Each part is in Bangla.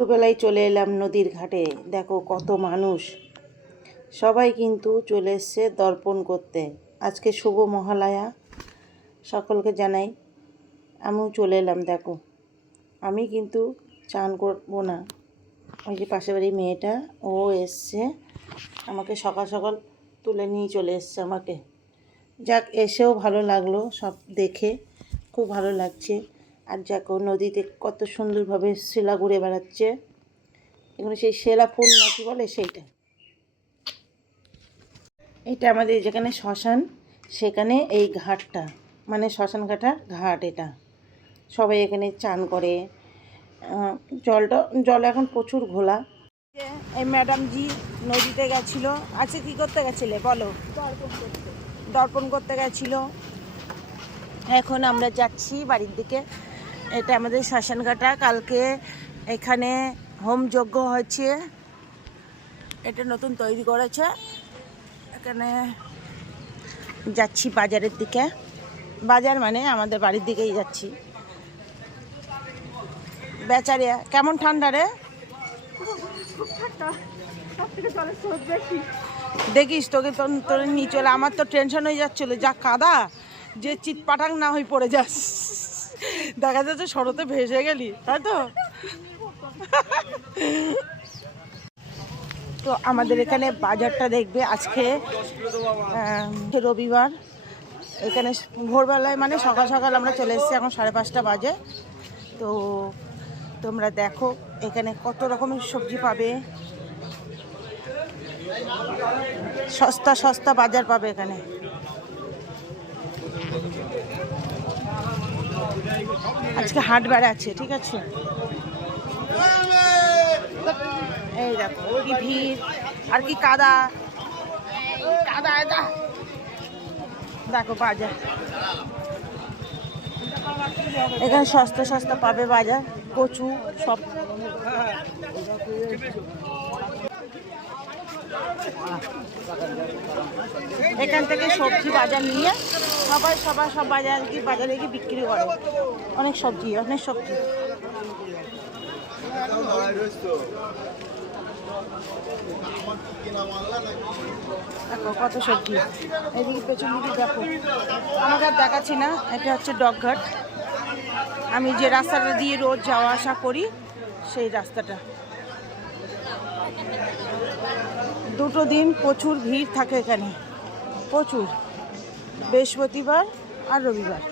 ছোটোবেলায় চলে এলাম নদীর ঘাটে। দেখো কত মানুষ। সবাই কিন্তু চলে এসছে দর্পণ করতে। আজকে শুভ মহালয়া। সকলকে জানাই, আমিও চলে এলাম, দেখো। আমি কিন্তু চান করব না। ওই যে পাশের বাড়ির মেয়েটা, ও এসছে। আমাকে সকাল সকাল তুলে নিয়ে চলে এসছে আমাকে। যাক, এসেও ভালো লাগল সব দেখে। খুব ভালো লাগছে। আর দেখো নদীতে কত সুন্দরভাবে শিলা ঘুরে বেড়াচ্ছে। এখানে সেই শিলা ফুল না কি বলে সেইটা। এটা আমাদের যেখানে শ্মশান, সেখানে এই ঘাটটা মানে শ্মশান ঘাটার ঘাট এটা। সবাই এখানে চান করে। জলটা, জল এখন প্রচুর ঘোলা। এই ম্যাডাম জি নদীতে গেছিল। আচ্ছা কি করতে গেছিলে বলো? দর্পণ করতে গেছিল। এখন আমরা যাচ্ছি বাড়ির দিকে। এটা আমাদের শ্মশানঘাটা। কালকে এখানে হোম যজ্ঞ হয়েছে। এটা নতুন তৈরি করেছে। এখানে যাচ্ছি বাজারের দিকে। বাজার মানে আমাদের বাড়ির দিকেই যাচ্ছি। বেচারে, কেমন ঠান্ডা রে? দেখিস তোকে তোর তোর নিয়ে চলে আমার তো টেনশন হয়ে যাচ্ছিল। যা কাদা, যে চিৎ পাটাং না হয়ে পড়ে যাস। দেখা যাচ্ছে শরতে ভেসে গেলি, তাই তো? তো আমাদের এখানে বাজারটা দেখবে আজকে রবিবার। এখানে ভোরবেলায় মানে সকাল সকাল আমরা চলে এসেছি, এখন সাড়ে পাঁচটা বাজে। তো তোমরা দেখো এখানে কত রকমের সবজি পাবে। সস্তা সস্তা বাজার পাবে এখানে। আজকে হাট বেড়া আছে ঠিক আছে? এই দেখো, কি ভিড়, আর কি কাদা কাদা? দেখো বাজার। এখানে সস্তা সস্তা পাবে বাজার, কচু সব। এখান থেকে সবজি বাজার নিয়ে সবাই সবাই সব বাজার কি বাজারে গিয়ে বিক্রি করে। অনেক সবজি অনেক সবজি। দেখো কত সবজি। এদিকে পেছন দিকে দেখো। আমাকে আর দেখাচ্ছি না, এটা হচ্ছে ডগঘাট। আমি যে রাস্তাটা দিয়ে রোজ যাওয়া আসা করি, সেই রাস্তাটা। দুটো দিন প্রচুর ভিড় থাকে এখানে। প্রচুর। বৃহস্পতিবার আর রবিবার।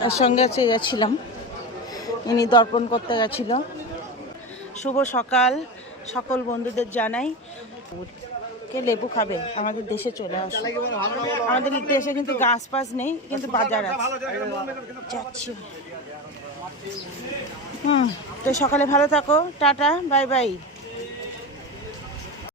তার সঙ্গে আছে গেছিলাম। ইনি দর্পণ করতে গেছিল। শুভ সকাল। সকল বন্ধুদের জানাই। কে লেবু খাবে? আমাদের দেশে চলে আসো। আমাদের দেশে কিন্তু গাছ পাস নেই, কিন্তু বাজার আছে। যাচ্ছি। হুম তো সকালে ভালো থাকো টাটা বাই বাই।